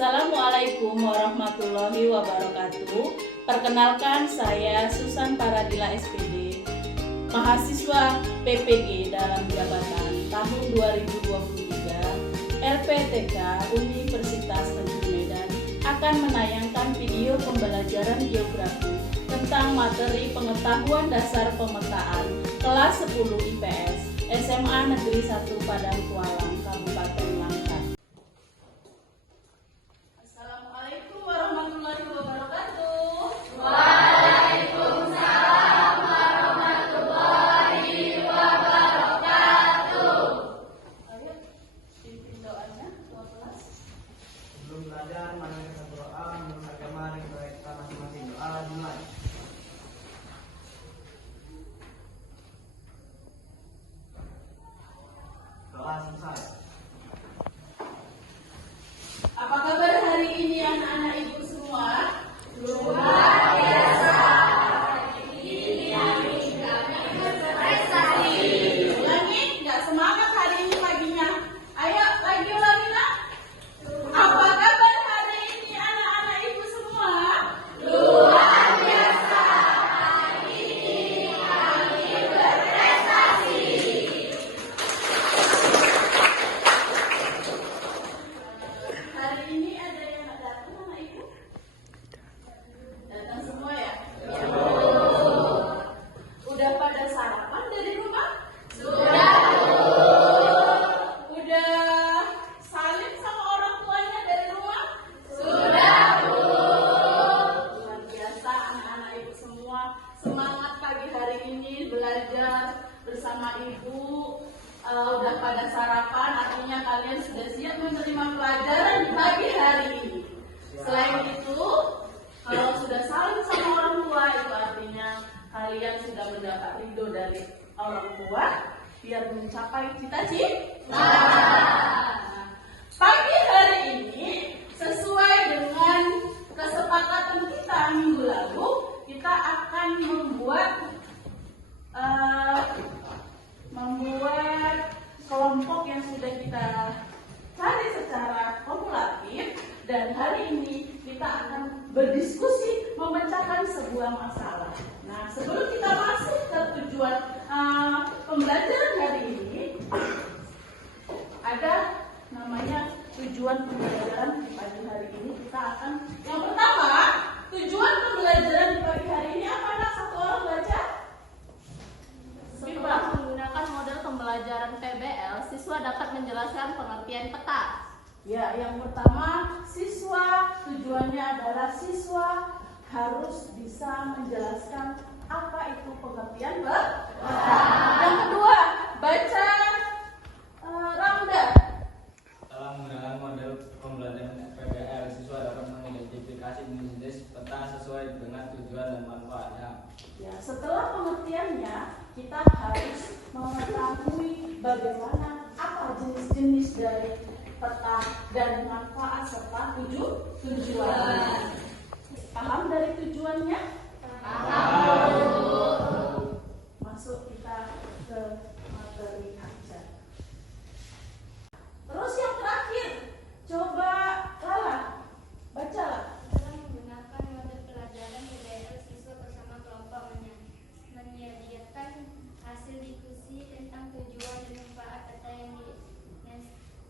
Assalamualaikum warahmatullahi wabarakatuh. Perkenalkan, saya Susan Paradila SPD, mahasiswa PPG dalam jabatan tahun 2023 LPTK Universitas Negeri Medan akan menayangkan video pembelajaran geografi tentang materi pengetahuan dasar pemetaan kelas 10 IPS SMA Negeri 1 Padang Kualang, Kabupaten Langkat. Assalamualaikum warahmatullahi wabarakatuh. Waalaikumsalam warahmatullahi wabarakatuh. Ayo, pimpin doanya ketua kelas. Sebelum belajar, mari kita berdoa menurut agama dan kita masing-masing. Doa dimulai. Doa selesai. Apa kabar hari ini anak-anak ibu semua? Luar biasa. Ini kami berprestasi. Ulangi, nggak semangat hari ini paginya. Ayo, lagi ulangi nak. Apa kabar hari ini anak-anak ibu semua? Luar biasa. Ini kami berprestasi. Hari ini ada yang nggak datang anak ibu? Datang semua ya? Udah pada sarapan dari rumah? Sudah. Udah salim sama orang tuanya dari rumah? Sudah. Luar biasa anak-anak ibu semua. Semangat pagi hari ini belajar bersama ibu. Udah pada sarapan, artinya kalian sudah siap menerima pelajaran di pagi hari ini. Selain itu, kalau sudah saling sama orang tua, itu artinya kalian sudah mendapat ridho dari orang tua biar mencapai cita-cita. Pagi hari ini, sesuai dengan kesepakatan kita minggu lalu, kita akan membuat kelompok yang sudah kita cari secara kumulatif, dan hari ini kita akan berdiskusi memecahkan sebuah masalah. Nah, sebelum kita masuk ke tujuan pembelajaran hari ini, ada namanya tujuan pembelajaran di pagi hari ini. Kita akan, yang pertama, tujuan pembelajaran di pagi hari ini apa? Nak? Satu orang baca. Setelah menggunakan model pembelajaran PBL, siswa dapat menjelaskan pengertian peta. Ya, yang pertama, siswa tujuannya adalah siswa harus bisa menjelaskan apa itu pengertian peta. Yang kedua, baca Ramda. Setelah menggunakan model pembelajaran PBL, siswa dapat mengidentifikasi jenis peta sesuai dengan tujuan dan manfaatnya. Ya, setelah pengertiannya, kita harus mengetahui bagaimana apa jenis-jenis dari peta dan manfaat serta tujuan. Paham dari tujuannya? Masuk kita ke materi ajar. Terus yang terakhir, coba Lala, bacalah. Setelah menggunakan model pelajaran PBL, siswa bersama kelompok menyediakan hasil diskusi tentang tujuan dan manfaat data yang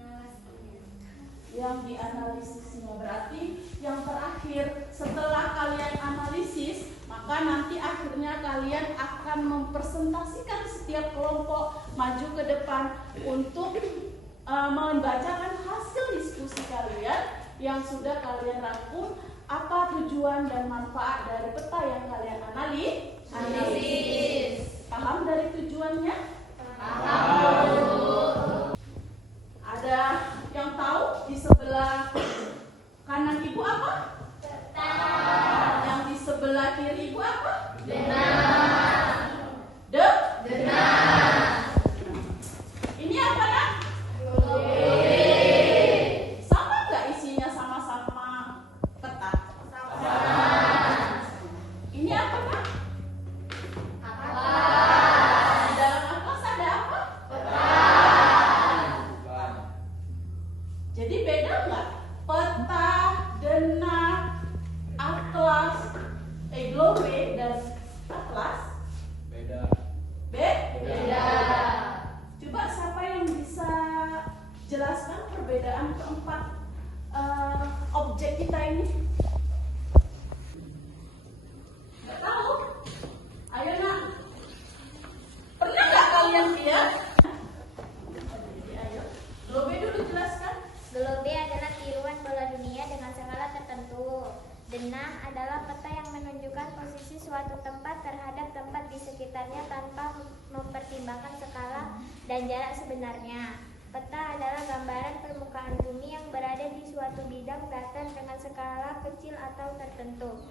dianalisinya. Yang dianalisisnya berarti yang terakhir setelah kalian analisis, maka nanti akhirnya kalian akan mempresentasikan setiap kelompok maju ke depan untuk membacakan hasil diskusi kalian yang sudah kalian rangkum, apa tujuan dan manfaat dari peta yang kalian analisis. Paham dari tujuannya? Ada yang tahu di sebelah kanan ibu apa? Peta. Yang di sebelah kiri ibu apa? Dengar. Dengar. Ini apa nak? Sama nggak isinya sama-sama peta? Ini apa nak? Di dalam atlas ada apa? Jadi beda nggak peta, denah, atlas, globe dan atlas. Beda. Beda. Coba siapa yang bisa jelaskan perbedaan keempat objek kita ini? Nggak tahu? Ayo nak. Pernah nggak kalian lihat? Ayo. Globe dulu jelaskan. Globe adalah tiruan bola dunia dengan skala tertentu. Denah adalah peta yang menunjukkan posisi suatu tempat terhadap tempat di sekitarnya tanpa mempertimbangkan skala dan jarak sebenarnya. Peta adalah gambaran permukaan bumi yang berada di suatu bidang datar dengan skala kecil atau tertentu.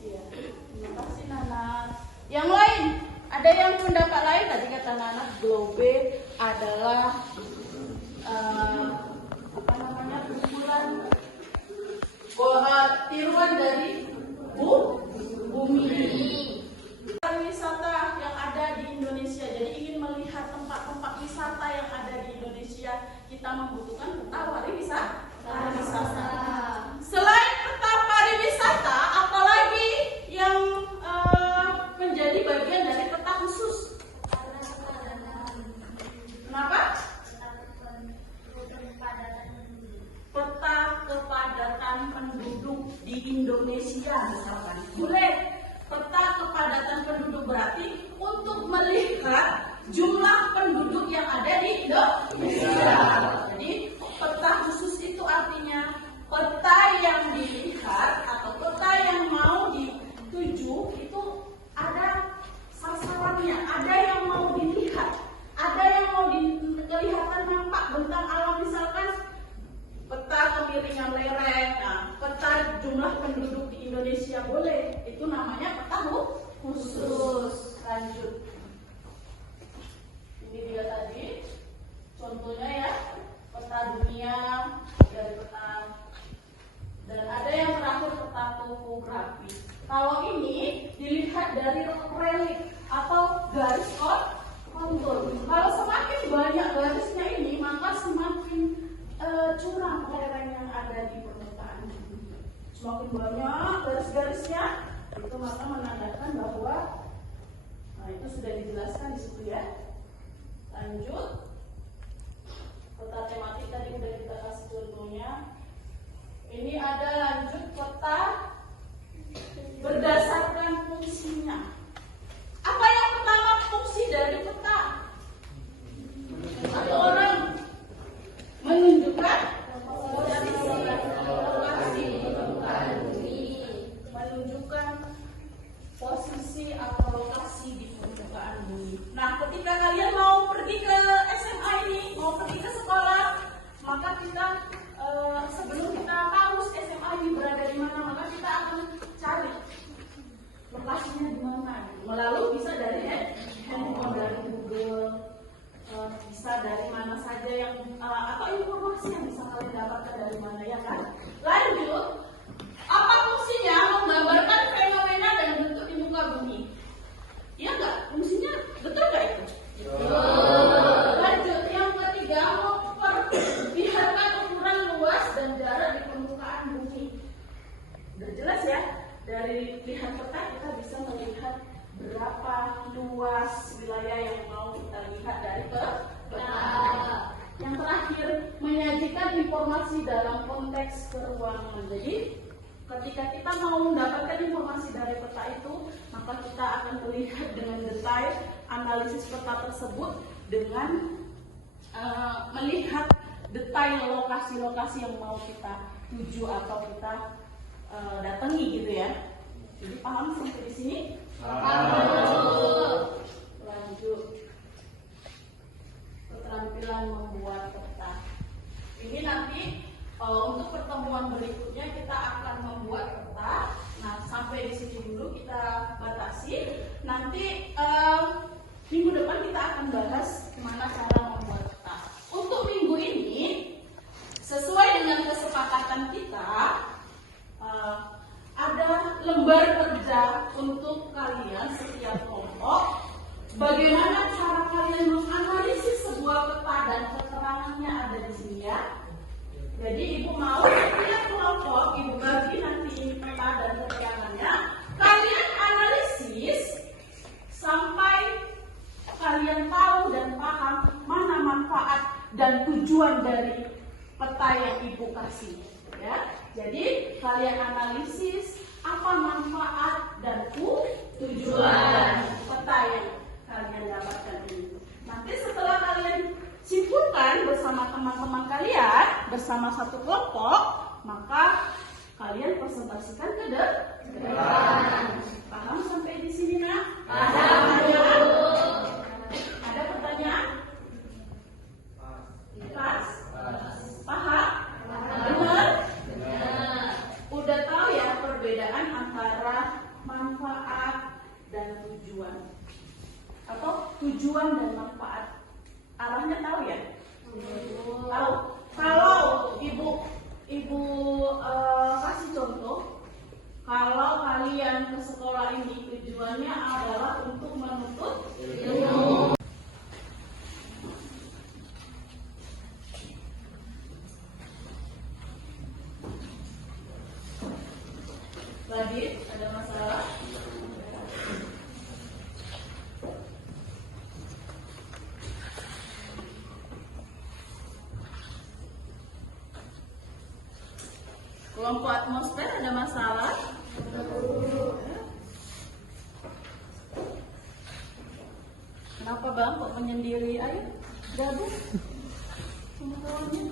Iya. Terima kasih Nana. Yang lain, ada yang pendapat lain? Tadi kata Nana, globe adalah ukuran tiruan dari bumi. Wisata yang ada di Indonesia. Jadi ingin melihat tempat-tempat wisata yang ada di Indonesia, kita membutuhkan peta pariwisata. Selain peta pariwisata, apalagi yang menjadi bagian dari peta khusus? Kenapa? Peta kepadatan penduduk di Indonesia misalkan. Boleh. Peta kepadatan penduduk berarti untuk melihat jumlah penduduk yang ada di Indonesia. Jadi peta khusus itu artinya peta yang dilihat atau peta yang mau dituju itu ada sasarannya, ada yang mau dilihat, ada yang mau kelihatan nampak bentang alam, misalkan peta kemiringan lereng, peta jumlah penduduk di Indonesia boleh, itu namanya peta khusus. Lanjut, ini dia tadi contohnya ya, peta dunia dari peta, dan ada yang terakhir peta topografi. Kalau ini dilihat dari relief atau garis kontur. Kalau semakin banyak garisnya ini, maka semakin curam lereng yang ada di permukaan bumi. Semakin banyak garis-garisnya, itu maka menandakan bahwa itu sudah dijelaskan di situ ya. Lanjut, peta tematik tadi udah kita kasih contohnya. Ini ada lanjut peta berdasarkan fungsinya. Apa yang pertama fungsi dari peta? Satu orang menunjukkan posisi atau lokasi di permukaan bumi. Nah, ketika kalian mau pergi ke SMA ini, mau pergi ke sekolah, maka kita sebelum kita tahu SMA ini berada di mana, maka kita akan cari lokasinya di mana. Melalui bisa dari handphone, dari Google, bisa dari mana saja yang atau informasi yang bisa kalian dapatkan dari mana, ya kan? Lanjut, apa fungsinya? Menggambarkan fenomena dan bentuk di muka bumi. Iya nggak? Fungsinya betul nggak itu? Lanjut, yang ketiga, memperlihatkan ukuran luas dan jarak di permukaan bumi. Udah jelas ya? Dari lihat peta kita bisa melihat berapa luas wilayah yang mau kita lihat dari peta. Yang terakhir, menyajikan informasi dalam konteks keruangan. Jadi ketika kita mau mendapatkan informasi dari peta itu, maka kita akan melihat dengan detail analisis peta tersebut dengan melihat detail lokasi-lokasi yang mau kita tuju atau kita datangi gitu ya. Jadi paham sampai di sini? Lanjut. Keterampilan membuat peta. Ini nanti untuk pertemuan berikutnya kita akan membuat peta. Nah, sampai di sini dulu kita batasi. Nanti minggu depan kita akan bahas gimana cara membuat peta. Untuk minggu ini, sesuai dengan kesepakatan kita, ada lembar kerja untuk kalian setiap kelompok. Bagaimana cara kalian menganalisis sebuah peta dan keterangannya ada di sini ya. Jadi ibu mau presentasi. Ya, jadi kalian analisis apa manfaat dan tujuan peta yang kalian dapatkan ini. Nanti setelah kalian simpulkan bersama teman-teman kalian, bersama satu kelompok, maka kalian presentasikan ke depan. Paham sampai di sini, nak? Paham. Ada pertanyaan? Pas? Paham? Benar? Udah tahu ya perbedaan antara manfaat dan tujuan? Atau tujuan dan manfaat? Arahnya tahu ya? Tahu. Kalau ibu kasih contoh, kalau kalian ke sekolah ini tujuannya adalah untuk menuntut ilmu. Lagi ada masalah? Kelompok atmosfer ada masalah? Kenapa bang kok menyendiri? Ayo gabung sama kawannya.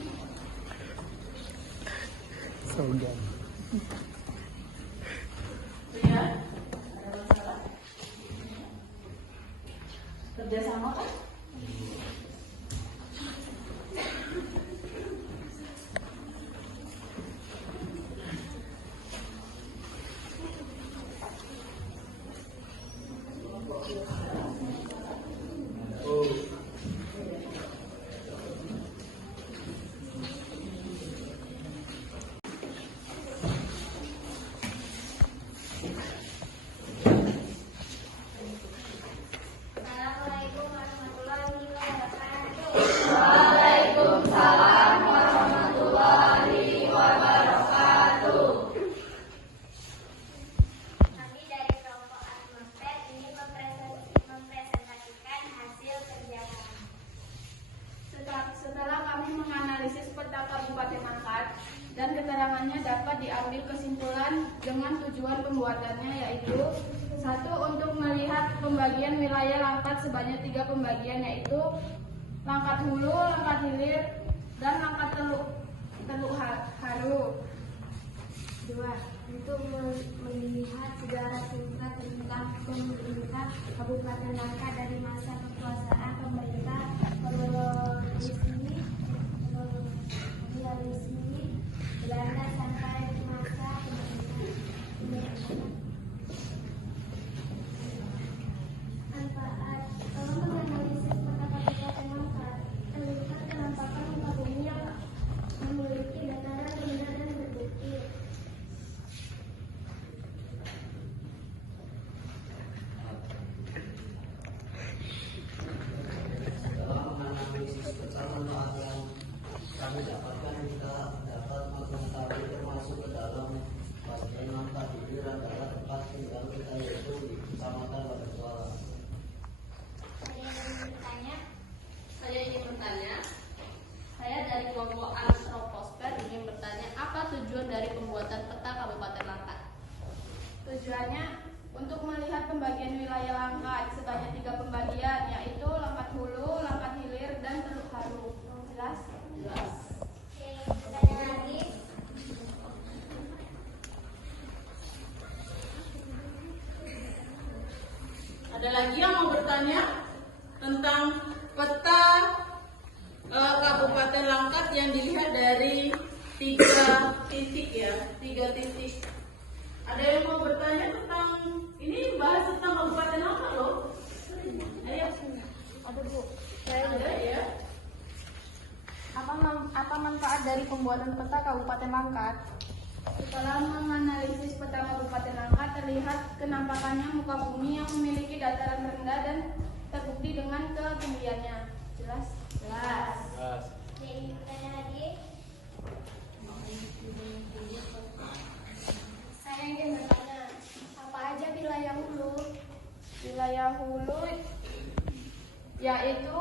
Ya, ada masalah? Kerjasama kan? Assalamualaikum warahmatullahi wabarakatuh. Waalaikumsalam warahmatullahi wabarakatuh. Kami dari kelompok atmosfer ini mempresentasikan hasil kerja kami. Setelah kami menganalisis peta Kabupaten Langkat dan keterangannya dapat diambil kesimpulan dengan tujuan pembuatannya, yaitu 1. Untuk melihat pembagian wilayah Langkat sebanyak 3 pembagian, yaitu Langkat Hulu, Langkat Hilir, dan Langkat Teluk Haru. 2. Untuk melihat sejarah singkat tentang pemerintah Kabupaten Langkat dari masa kekuasaan pemerintah kolonialisme Belanda sampai masa kemerdekaan. Manfaat. Kalau menganalisis peta Kabupaten Langkat, terlihat penampakan muka bumi yang memiliki dataran rendah dan berbukit. Setelah menganalisis peta manfaat yang kami dapatkan, kita dapat mengetahui termasuk ke dalam bagian Langkat Hilir adalah tempat tinggal kita, yaitu di Kecamatan Wadasuara. Ada yang ingin bertanya? Saya dari kelompok antroposfer ingin bertanya, apa tujuan dari pembuatan peta Kabupaten Langkat? Tujuannya untuk melihat pembagian wilayah Langkat sebanyak 3 pembagian, yaitu Langkat Hulu, Langkat Hilir, dan Teluk Haru. Jelas? Jelas. Oke, pertanyaan lagi. Ada lagi yang mau bertanya tentang peta Kabupaten Langkat yang dilihat dari 3 titik ya, 3 titik. Ada yang mau bertanya tentang ini, bahas tentang Kabupaten Langkat loh. Ayo. Ada Bu. Ada ya. Apa manfaat dari pembuatan peta Kabupaten Langkat? Setelah menganalisis peta Kabupaten Langkat, terlihat kenampakannya muka bumi yang memiliki dataran rendah dan terbukti dengan ketinggiannya. Jelas? Jelas. Oke, pertanyaan lagi. Saya ingin bertanya, apa aja wilayah hulu? Wilayah hulu yaitu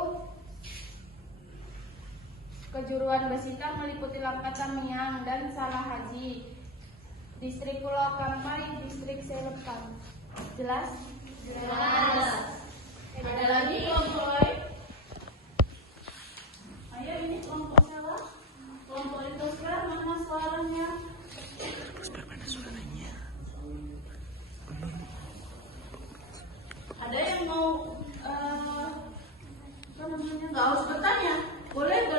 kejuruan Kepulauan Basintang meliputi Langkat Tamiang dan Salah Haji. Distrik Pulau Kampai, Distrik Selepan. Jelas? Jelas. Ada lagi kelompok lain? Ayo ini kelompok salah. Kelompok itu sekarang mana suaranya? Ada yang mau nggak harus bertanya, boleh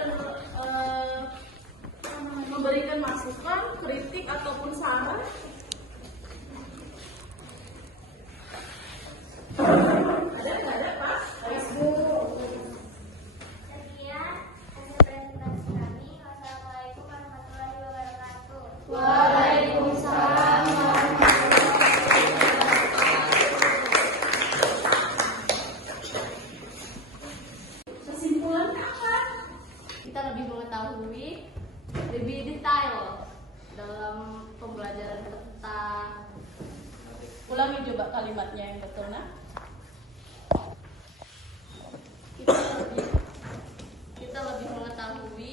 memberikan masukan, kritik ataupun saran. Ada Pak? Sekian hasil presentasi kami. Wassalamualaikum warahmatullahi wabarakatuh. Waalaikumsalam Kesimpulannya apa? kita lebih mengetahui lebih detail dalam pembelajaran peta. Ulangi coba kalimatnya yang betul, nah. Kita lebih mengetahui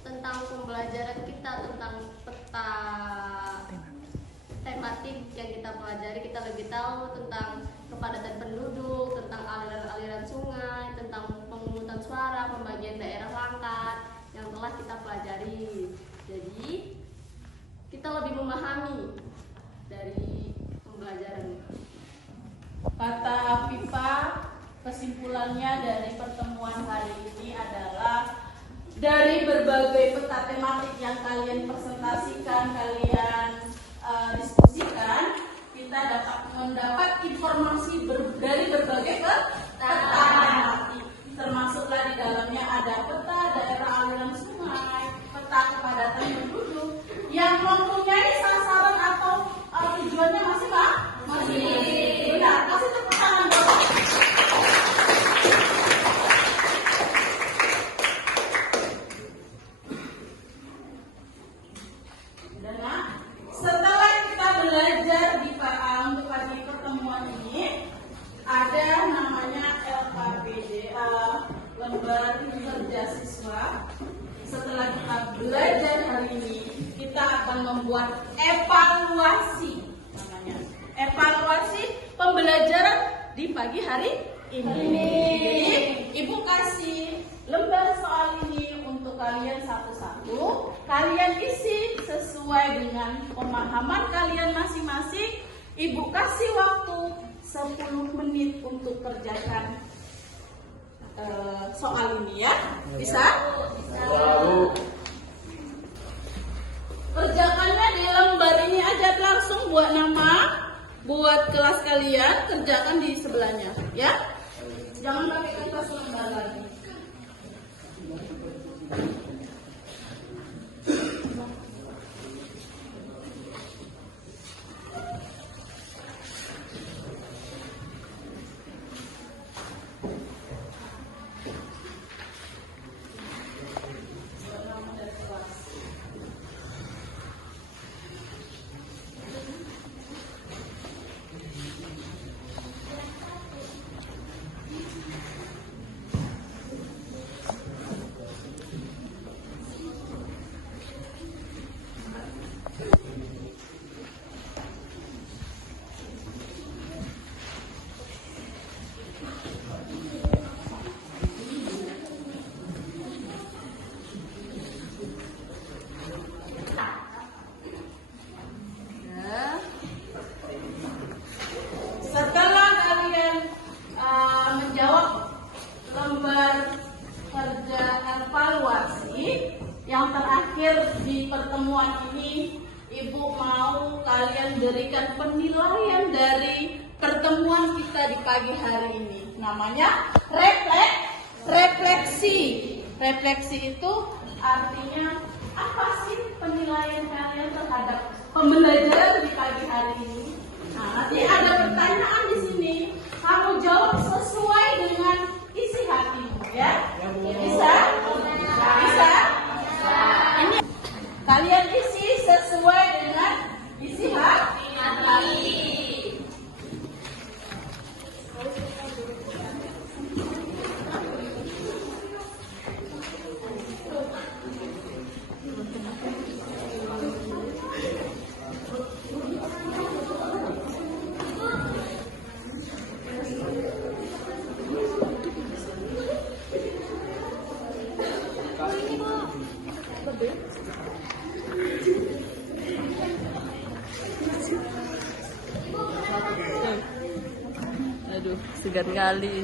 tentang pembelajaran kita tentang peta tematik yang kita pelajari. Kita lebih tahu tentang kepadatan penduduk, tentang aliran-aliran sungai, tentang pemungutan suara, pembagian daerah langkat yang telah kita pelajari. Jadi kita lebih memahami dari pembelajaran. Kata Afifah, kesimpulannya dari pertemuan hari ini adalah dari berbagai peta tematik yang kalian presentasikan, kalian diskusikan, kita dapat mendapat informasi dari berbagai peta tematik. Termasuklah di dalamnya ada peta daerah aliran sungai, peta kepadatan penduduk yang mempunyai sasaran atau tujuannya masih Pak? Masih. Benar, kasih tepuk tangan Bapak. Nah, setelah kita belajar untuk pagi pertemuan ini, ada namanya LKPD, lembar kerja siswa. Setelah kita belajar hari ini, kita akan membuat evaluasi, namanya evaluasi pembelajaran di pagi hari ini. Jadi, Ibu kasih lembar soal ini untuk kalian satu-satu. Kalian isi sesuai dengan pemahaman kalian masing-masing. Ibu kasih waktu 10 menit untuk kerjakan soal ini ya. Bisa? Kerjakannya di lembar ini aja, langsung buat nama, buat kelas kalian, kerjakan di sebelahnya ya. Jangan pakai kertas lembar lagi. Setelah kalian menjawab lembar kerja evaluasi, yang terakhir di pertemuan ini, Ibu mau kalian berikan penilaian dari pertemuan kita di pagi hari ini. Namanya refleksi. Refleksi itu artinya apa sih penilaian kalian terhadap pembelajaran di pagi hari ini? Nah, nanti ada pertanyaan di sini. Kamu jawab sesuai dengan isi hatimu, ya? Bisa? Bisa? Ini kalian isi sesuai dengan isi hati. segan kali.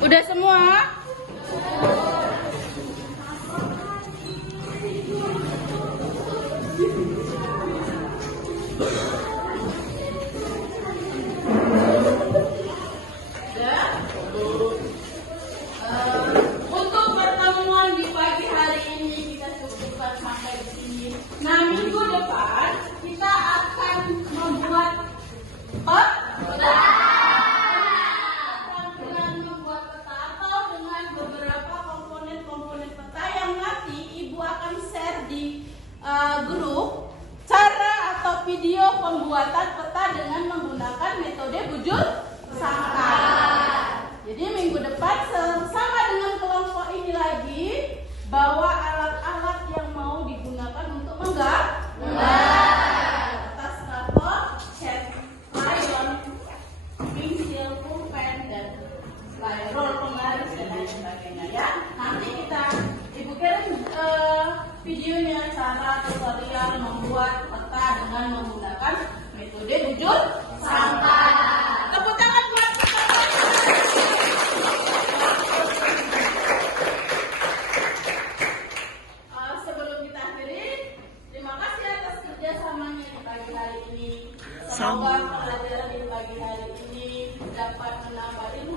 Udah semua? Untuk pertemuan di pagi hari ini kita cukupkan sampai di sini. Nah, minggu depan kita akan membuat dengan membuat peta atau dengan beberapa komponen-komponen peta yang nanti Ibu akan share di grup cara atau video pembuatan peta dengan menggunakan metode bujur sangkar. Jadi minggu depan sama dengan kelompok ini lagi bawa alat-alat yang mau digunakan untuk menggambar. Kertas karton, cat, crayon, pensil, pulpen dan roll penggaris dan lain sebagainya ya. Nanti Ibu kirim videonya cara tutorial membuat peta dengan menggunakan metode bujur sangkar. Tepuk tangan buat sebelum kita akhiri, terima kasih atas kerjasamanya di pagi hari ini. Semoga pelajaran di pagi hari ini dapat menambah ilmu